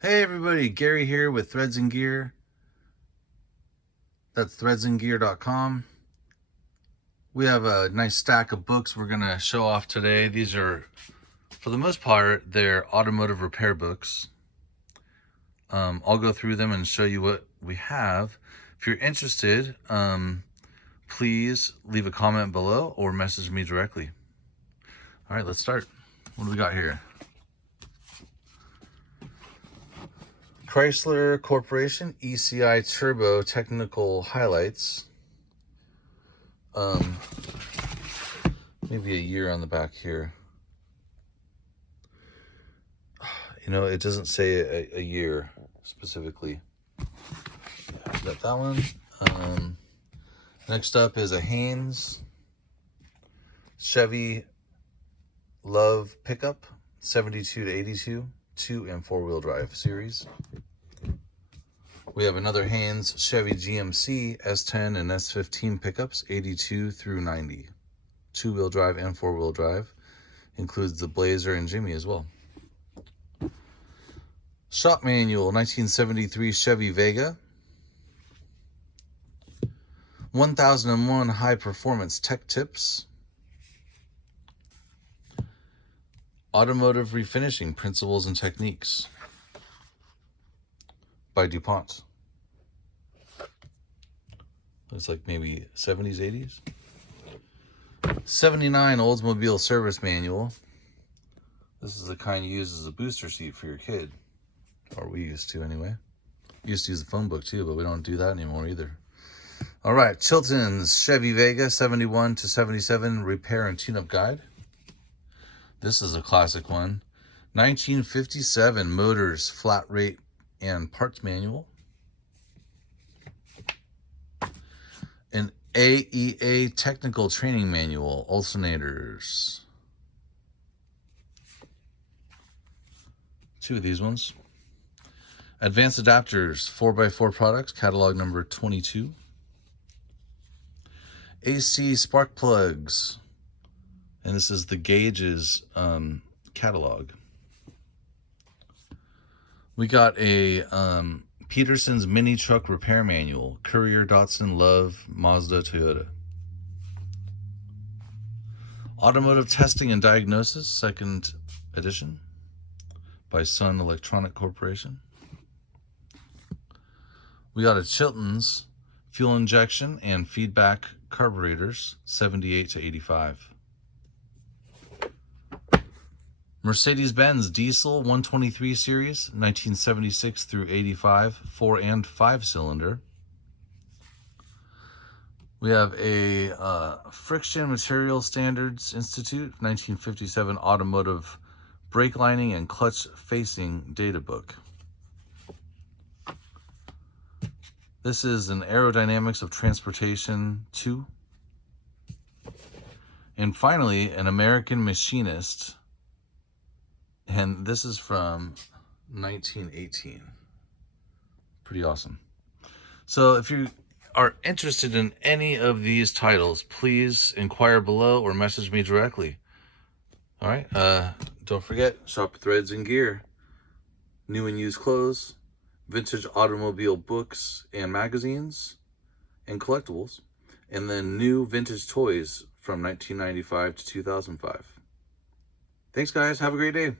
Hey everybody, Gary here with Threads and Gear. That's threadsandgear.com. We have a nice stack of books we're going to show off today. These are, for the most part, they're automotive repair books. I'll go through them and show you what we have. If you're interested, please leave a comment below or message me directly. All right, let's start. What do we got here? Chrysler Corporation ECI Turbo Technical Highlights. Maybe a year on the back here. You know, it doesn't say a year specifically. Yeah, got that one. Next up is a Haynes Chevy Love pickup, 72 to 82, 2 and 4-wheel drive series. We have another Haynes Chevy GMC S10 and S15 pickups, 82 through 90. 2-wheel drive and 4-wheel drive. Includes the Blazer and Jimmy as well. Shop manual, 1973 Chevy Vega. 1001 high performance tech tips. Automotive refinishing principles and techniques by DuPont. Looks like maybe 70s, 80s. 79 Oldsmobile service manual. This is the kind you use as a booster seat for your kid. Or we used to anyway. Used to use the phone book too, but we don't do that anymore either. All right, Chilton's Chevy Vega 71 to 77 repair and tune-up guide. This is a classic one. 1957 Motors flat rate and parts manual. An AEA technical training manual, alternators. 2 of these ones. Advanced adapters, 4x4 products, catalog number 22. AC spark plugs. And this is the Gauge's catalog. We got a Peterson's mini truck repair manual, Courier, Datsun, Love, Mazda, Toyota. Automotive testing and diagnosis, 2nd edition, by Sun Electronic Corporation. We got a Chilton's fuel injection and feedback carburetors, 78 to 85. Mercedes-Benz diesel 123 series, 1976 through 85, 4 and 5 cylinder. We have a Friction Material Standards Institute, 1957 automotive brake lining and clutch facing data book. This is an Aerodynamics of Transportation 2. And finally, an American Machinist. And this is from 1918. Pretty awesome. So if you are interested in any of these titles, please inquire below or message me directly. All right. Don't forget, shop Threads and Gear. New and used clothes, vintage automobile books and magazines and collectibles, and then new vintage toys from 1995 to 2005. Thanks, guys. Have a great day.